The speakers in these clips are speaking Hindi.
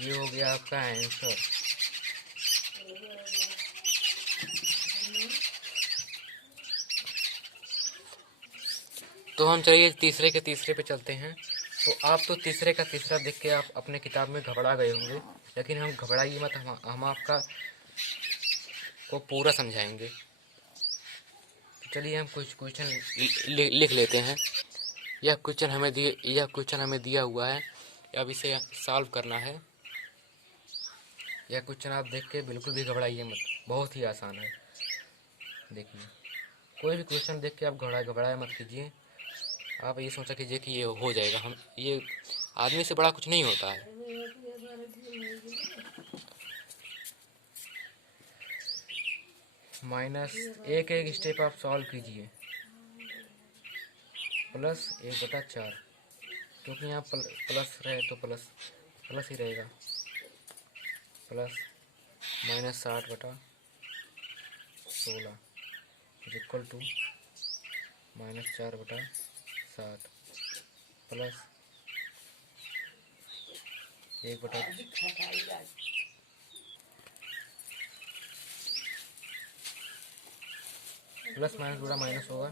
ये हो गया आपका आंसर। तो हम चलिए तीसरे के तीसरे पे चलते हैं। तो आप तो तीसरे का तीसरा देख के आप अपने किताब में घबरा गए होंगे, लेकिन हम घबराइए मत, हम आपका को पूरा समझाएंगे। तो चलिए हम कुछ क्वेश्चन लिख लेते हैं। यह क्वेश्चन हमें दिया हुआ है, अब इसे सॉल्व करना है। यह क्वेश्चन आप देख के बिल्कुल भी घबराइए मत, बहुत ही आसान है। देखिए, कोई भी क्वेश्चन देख के आप घबराए मत कीजिए। आप ये सोचा कीजिए कि ये हो जाएगा, हम ये आदमी से बड़ा कुछ नहीं होता है। माइनस एक स्टेप आप सॉल्व कीजिए। प्लस 1/4, क्योंकि यहाँ प्लस रहे तो प्लस ही रहेगा। Plus -60/16 is equal to -4/7 plus 1/, plus minus बड़ा माइनस होगा।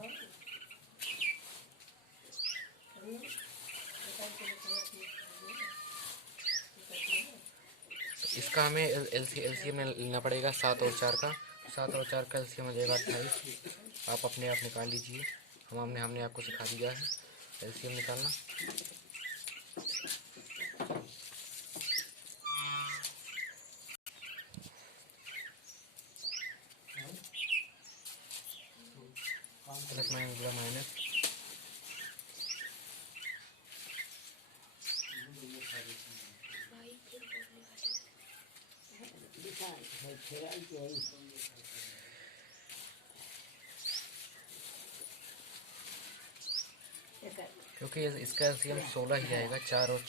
तो इसका हमें एलसीएम लेना पड़ेगा 7 और 4 का। 7 और 4 का एलसीएम हो जाएगा 28। आप अपने आप निकाल लीजिए, हमने आपको सिखा दिया है एलसीएम निकालना। प्लस माइनस बड़ा माइनस, क्योंकि इसका एलसीएम 16 ही जाएगा। 4 और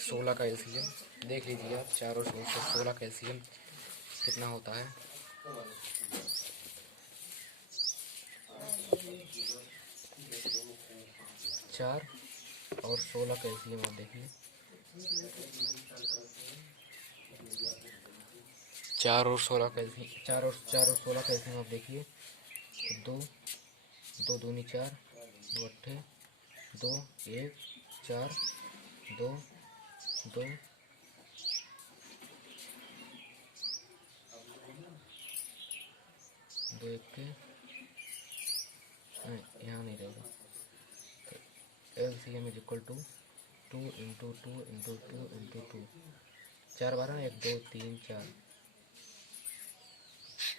16 का एलसीएम देख लीजिए आप। 4 और 16 का एलसीएम कितना होता है। 4 और 16 का एलसीएम आप देखिए। 4 और 16 का एलसीएम आप देखिए। तो 2 दूनी 4, 2 अट्ठे 2, 1 4 2 2 2 1 के यहाँ नहीं रहेगा। तो LCM is equal to 2 into 2 into 2 into 2, 4 12 1 2 3 4,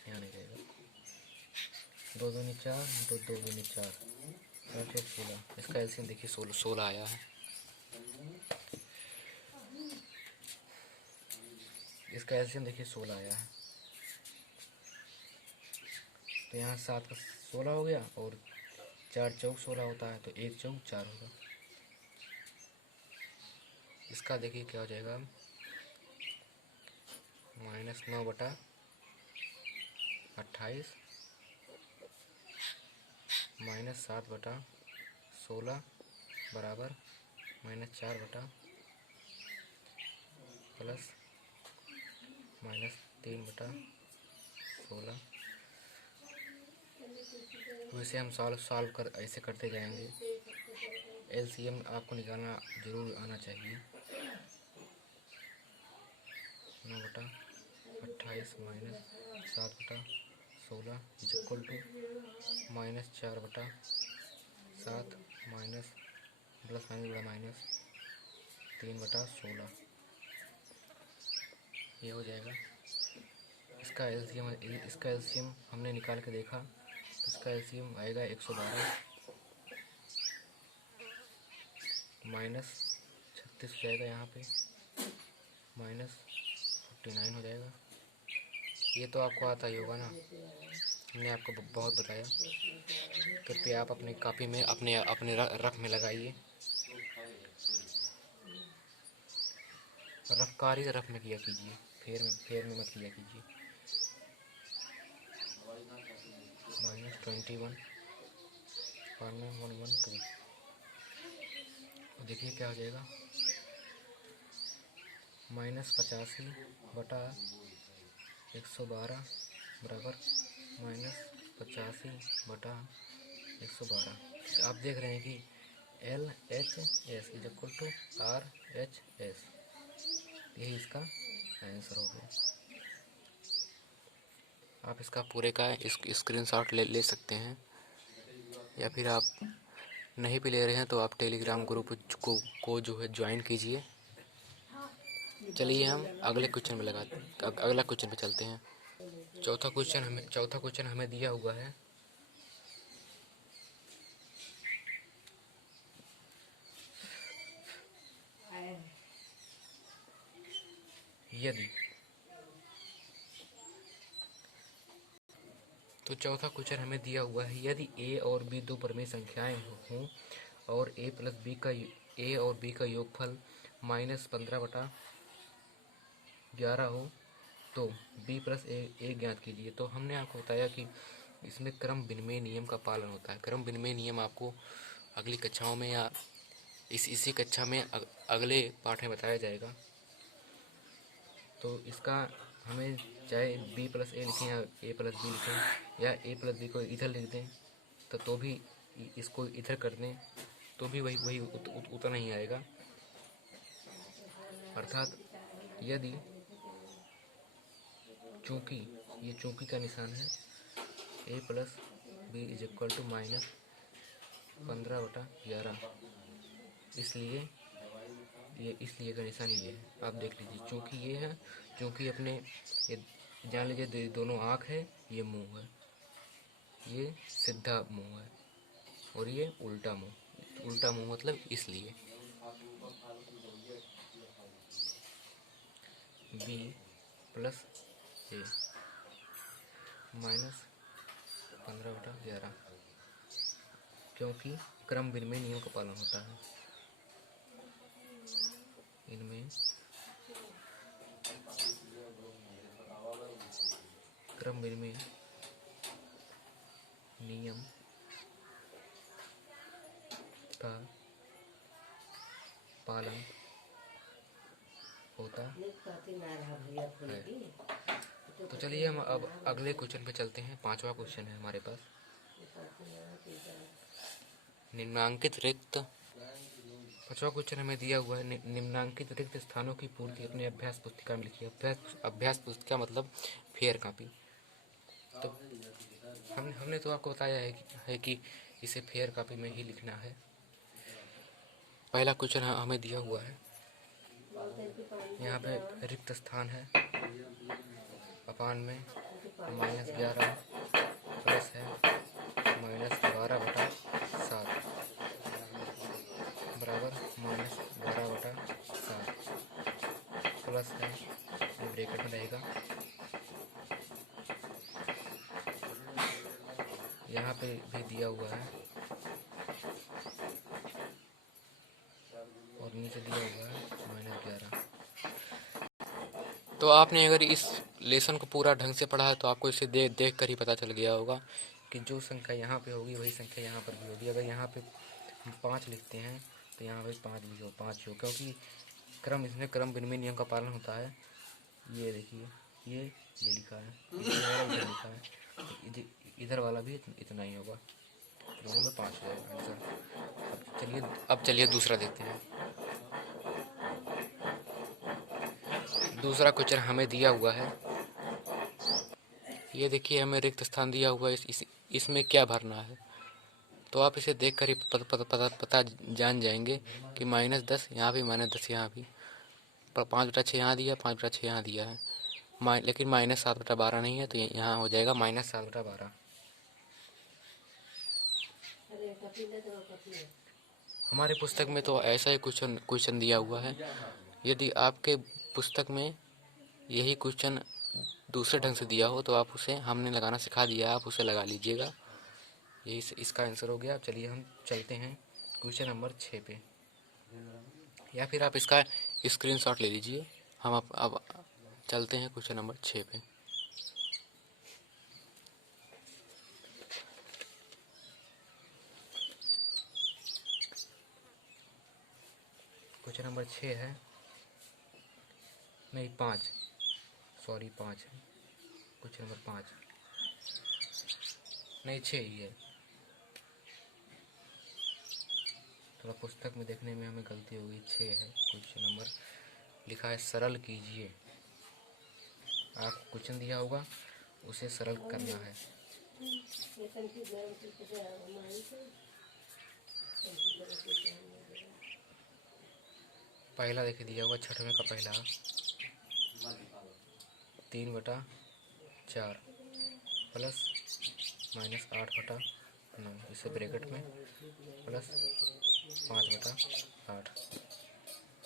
यहाँ नहीं रहेगा। 2 दूनी 4 इंटू 2 दूनी 4, 4 16। इसका एलसीएम देखिए 16 आया है। इसका एलसीएम देखिए 16 आया है। तो यहाँ 7 का 16 हो गया, और 4 चौक 16 होता है, तो 1 चौक 4 होगा। इसका देखिए क्या हो जाएगा, -9/28 -7/16 बराबर -4/ प्लस -3/16। वैसे हम सॉल्व कर ऐसे करते जाएंगे। एलसीएम आपको निकालना जरूर आना चाहिए। 9/28 -7/16 is equal to -4/7 minus plus minus बड़ा माइनस 3/16। ये हो जाएगा। इसका एलसीएम हमने निकाल के देखा, तो इसका एलसीएम आएगा 112 माइनस 36 हो जाएगा, यहाँ पे -59 हो जाएगा। ये तो आपको आता ही होगा ना, हमने आपको बहुत बताया। कृपया आप अपनी कॉपी में अपने रफ में लगाइए। रफ्कारी रफ में किया कीजिए, फेर में मत किया कीजिए। -21 112 देखिए क्या हो जाएगा। -85/112 बराबर -85/112। आप देख रहे हैं कि LHS is equal to RHS, यही इसका आंसर हो गया। आप इसका पूरे का स्क्रीनशॉट ले सकते हैं, या फिर आप नहीं भी ले रहे हैं तो आप टेलीग्राम ग्रुप को जो है ज्वाइन कीजिए। चलिए हम अगले क्वेश्चन में अगला क्वेश्चन पे चलते हैं। चौथा क्वेश्चन हमें दिया हुआ है। यदि तो चौथा क्वेश्चन हमें दिया हुआ है, यदि a और b दो परिमेय संख्याएं हों और a और b का योगफल -15/11 हो तो b + a ज्ञात कीजिए। तो हमने आपको बताया कि इसमें क्रम विनिमय नियम का पालन होता है। क्रम विनिमय नियम आपको अगली कक्षाओं में या इसी कक्षा में अगले पाठ में बताया जाएगा। तो इसका हमें चाहे b + a लिखें या a + b लिखें या a + b को इधर लिख दें तो भी इसको इधर कर दें तो भी वही उतना ही आएगा। अर्थात यदि चूंकि ये चूंकि का निशान है a + b = -15/11, इसलिए का निशान ये है। आप देख लीजिए, चूंकि ये है, चूंकि अपने ये जान लीजिए दोनों आँख है, ये मुंह है, ये सीधा मुंह है और ये उल्टा मुंह। उल्टा मुंह मतलब इसलिए b + a -15/11, क्योंकि क्रम विनिमय नियम का पालन होता है। इनमें क्रम विनिमय नियम का पालन होता है। तो चलिए हम अब अगले क्वेश्चन पे चलते हैं। पांचवा क्वेश्चन है हमारे पास। निम्नांकित रिक्त पांचवा क्वेश्चन हमें दिया हुआ है, निम्नांकित रिक्त स्थानों की पूर्ति अपने अभ्यास पुस्तिका में लिखिए। अभ्यास पुस्तिका मतलब फेयर कॉपी। तो हमने तो आपको बताया है कि इसे फेयर कॉपी में ही लिखना है। पहला क्वेश्चन हमें दिया हुआ है, यहाँ पे रिक्त स्थान है, अपान में -11 प्लस है -12/7 बराबर -12/7 प्लस है, ये ब्रैकेट में रहेगा। यहाँ पे भी दिया हुआ है और नीचे दिया हुआ है -11। तो आपने अगर इस लेसन को पूरा ढंग से पढ़ा है तो आपको इसे देख कर ही पता चल गया होगा कि जो संख्या यहाँ पे होगी वही संख्या यहाँ पर भी होगी। अगर यहाँ पे हम 5 लिखते हैं तो यहाँ पे 5 भी हो, 5 हो, क्योंकि इसमें क्रम विनिमय नियम का पालन होता है। ये देखिए, ये लिखा है, इधर लिखा है, तो इधर वाला भी इतना ही होगा, दोनों में 5 हो जाएगा आंसर। अब चलिए दूसरा देखते हैं। दूसरा क्वेश्चन हमें दिया हुआ है, ये देखिए हमें रिक्त स्थान दिया हुआ है, इसमें क्या भरना है। तो आप इसे देख कर ही पता जान जाएंगे कि -10 यहाँ भी, -10 यहाँ भी, 5/6 यहाँ दिया, 5/6 यहाँ दिया है, लेकिन -7/12 नहीं है, तो यहाँ हो जाएगा -7/12। हमारे पुस्तक में तो ऐसा ही क्वेश्चन दिया हुआ है। यदि आपके पुस्तक में यही क्वेश्चन दूसरे ढंग से दिया हो तो आप उसे, हमने लगाना सिखा दिया, आप उसे लगा लीजिएगा। यही इसका आंसर हो गया। चलिए हम चलते हैं क्वेश्चन नंबर 6 पे, या फिर आप इसका स्क्रीनशॉट ले लीजिए। हम अब चलते हैं क्वेश्चन नंबर 6 पे। क्वेश्चन नंबर 6 है, नहीं 5, सॉरी 5 है, क्वेश्चन नंबर 5 नहीं 6 ही है। थोड़ा पुस्तक में देखने में हमें गलती होगी, 6 है क्वेश्चन नंबर। लिखा है सरल कीजिए। आप क्वेश्चन दिया होगा उसे सरल करना है। पहला देखिए दिया होगा छठवें का पहला 3/4 प्लस माइनस 8/9, इसे ब्रैकेट में प्लस 5/8।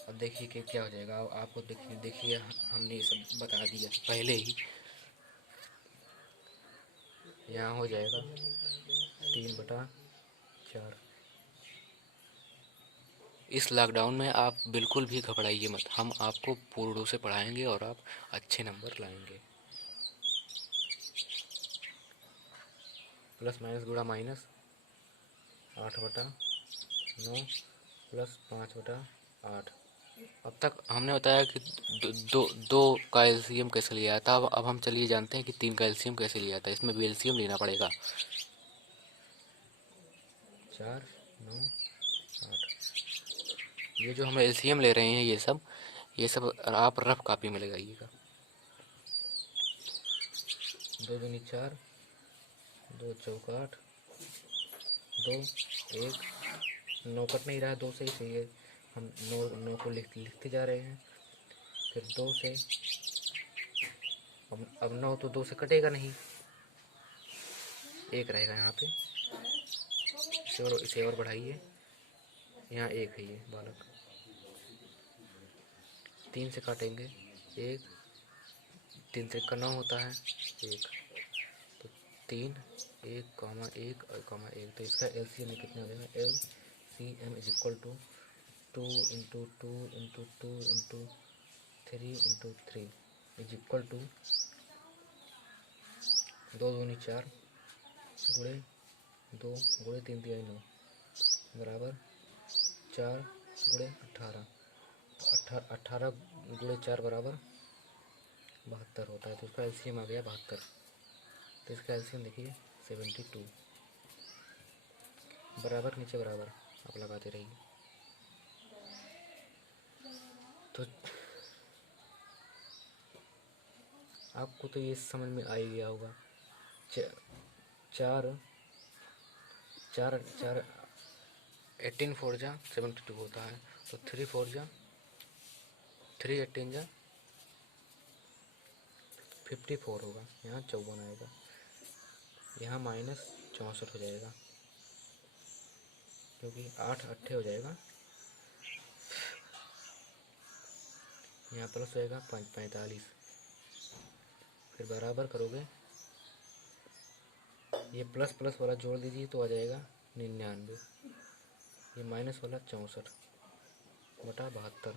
अब देखिए कि क्या हो जाएगा। अब आपको देखिए हमने ये सब बता दिया पहले ही। यहाँ हो जाएगा 3/4। इस लॉकडाउन में आप बिल्कुल भी घबराइए मत, हम आपको पूर्ण रूप से पढ़ाएंगे और आप अच्छे नंबर लाएंगे। प्लस माइनस गुणा माइनस 8/9 प्लस 5/8। अब तक हमने बताया कि दो का एलसीएम कैसे लिया था। अब हम चलिए जानते हैं कि 3 का एलसीएम कैसे लिया था। इसमें भी एलसीएम लेना पड़ेगा। 4, 9, 8। ये जो हम एलसीएम ले रहे हैं ये सब आप रफ कॉपी में लगाइएगा। 2 दूनी 4, 2 चौक 8, 2 1 9 कट नहीं रहा, 2 से ही सही है। हम 9 को लिखते जा रहे हैं। फिर 2 से अब 9 तो 2 से कटेगा नहीं, 1 रहेगा यहाँ पे। इसे और बढ़ाइए, यहाँ 1 है ये बालक। 3 से काटेंगे 1, 3 से का 9 होता है 1, तो 3 1 कॉमा 1 और कॉमा 1। तो इसका एलसीएम कितना हो जाएगा? LCM is equal to 2 into 2 into 2 into 3 into 3 is equal to 2 दूनी 4 गुणे 2 गुणे 3 दिया 9 बराबर 4 गुणे 18। 18 गुणे 4 बराबर 72 होता है। तो इसका एलसीएम आ गया 72। तो इसका एलसीएम देखिए 72 बराबर नीचे बराबर आप लगाते रहिए। तो आपको तो ये समझ में आ ही गया होगा। 4 18 4 जा 72 होता है। तो 3 4 जा 3 18 जा 54 होगा। यहाँ 54 आएगा, यहाँ माइनस 64 हो जाएगा क्योंकि 8 8 हो जाएगा। यहाँ प्लस हो जाएगा 45। फिर बराबर करोगे, ये प्लस प्लस वाला जोड़ दीजिए तो आ जाएगा 99। ये माइनस वाला 64/72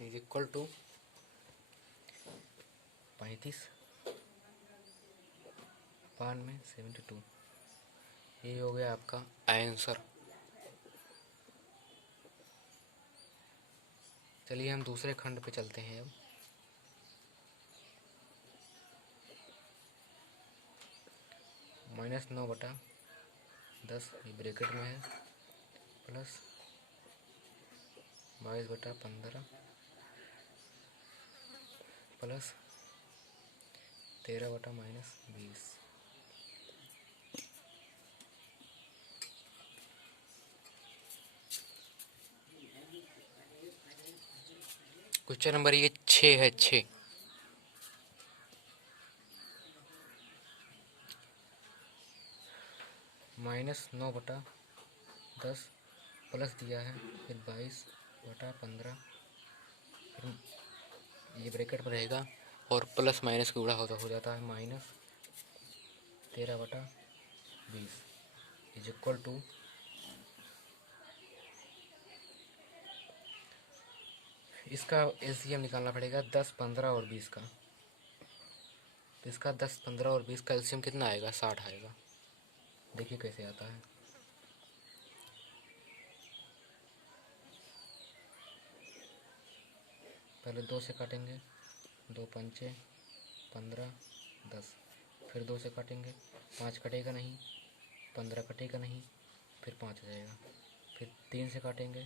इज इक्वल टू 35 पान में 72। ये हो गया आपका आंसर। चलिए हम दूसरे खंड पे चलते हैं। अब -9/10 ये ब्रैकेट में है प्लस 22/15 प्लस 13/-20। क्वेश्चन नंबर ये 6 है। 6 -9/10 प्लस दिया है, फिर 22/15, फिर ये ब्रैकेट में रहेगा और प्लस माइनस का गुणा हो जाता है -13/20 इज इक्वल टू इसका एलसीएम निकालना पड़ेगा 10 15 और 20 का। तो इसका 10 15 और 20 का एलसीएम कितना आएगा? 60 आएगा। देखिए कैसे आता है। पहले 2 से काटेंगे, 2 पंचे 15 10, फिर 2 से काटेंगे, 5 कटेगा नहीं, 15 कटेगा नहीं, फिर 5 आ जाएगा, फिर 3 से काटेंगे,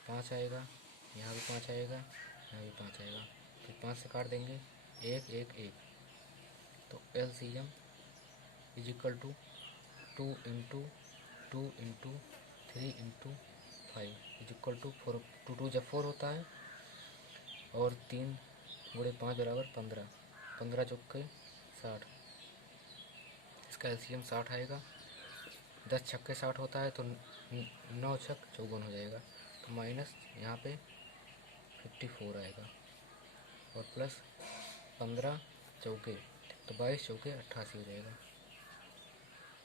5 आएगा, यहाँ भी 5 आएगा, यहाँ भी 5 आएगा, फिर 5 से काट देंगे, 1 1 1। तो LCM is equal to 2 into 2 into 3 into 5 is equal to 4। 2 2 जब 4 होता है और 3 गुणे 5 बराबर 15, 15 चौके 60, इसका LCM 60 आएगा। 10 छक्के 60 होता है तो 9 छक 54 हो जाएगा, तो माइनस यहाँ पे 54 आएगा और प्लस 15 चौके तो 22 चौके 88 हो जाएगा।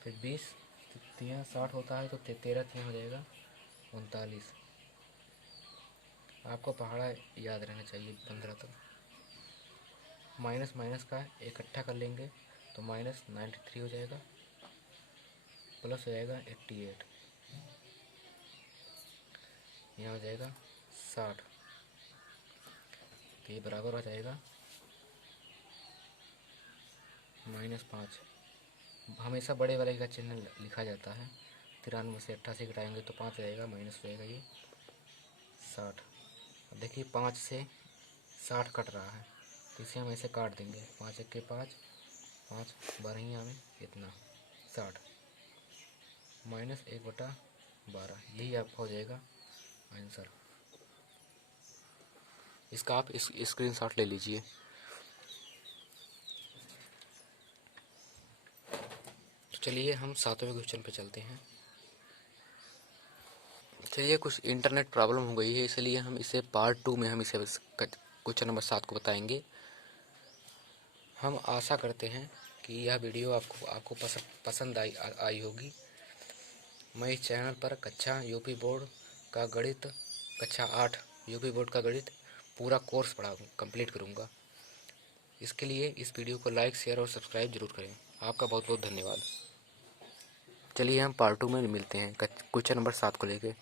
फिर 20 3 60 होता है तो 13 3 हो जाएगा 39। आपको पहाड़ा याद रहना चाहिए 15 तक। माइनस माइनस का इकट्ठा कर लेंगे तो माइनस 93 हो जाएगा, प्लस हो जाएगा 88, यहाँ हो जाएगा 60, तो ये बराबर हो जाएगा -5। हमेशा बड़े वाले का चिन्ह लिखा जाता है। 93 से 88 घटाएंगे तो 5 रहेगा, माइनस हो जाएगा ये 60। अब देखिए 5 से 60 कट रहा है तो इसे हम ऐसे काट देंगे, 5 1 के 5 5 12 में इतना 60 माइनस 1/12, यही आपका हो जाएगा आंसर। इसका आप इस स्क्रीनशॉट ले लीजिए। तो चलिए हम 7वें क्वेश्चन पे चलते हैं। चलिए कुछ इंटरनेट प्रॉब्लम हो गई है, इसलिए हम इसे पार्ट 2 में हम इसे क्वेश्चन नंबर 7 को बताएंगे। हम आशा करते हैं कि यह वीडियो आपको पसंद आई होगी। मैं इस चैनल पर कक्षा यूपी बोर्ड का गणित, कक्षा 8 यूपी बोर्ड का गणित पूरा कोर्स कंप्लीट करूँगा। इसके लिए इस वीडियो को लाइक शेयर और सब्सक्राइब जरूर करें। आपका बहुत बहुत धन्यवाद। चलिए हम पार्ट 2 में मिलते हैं क्वेश्चन नंबर 7 को लेकर।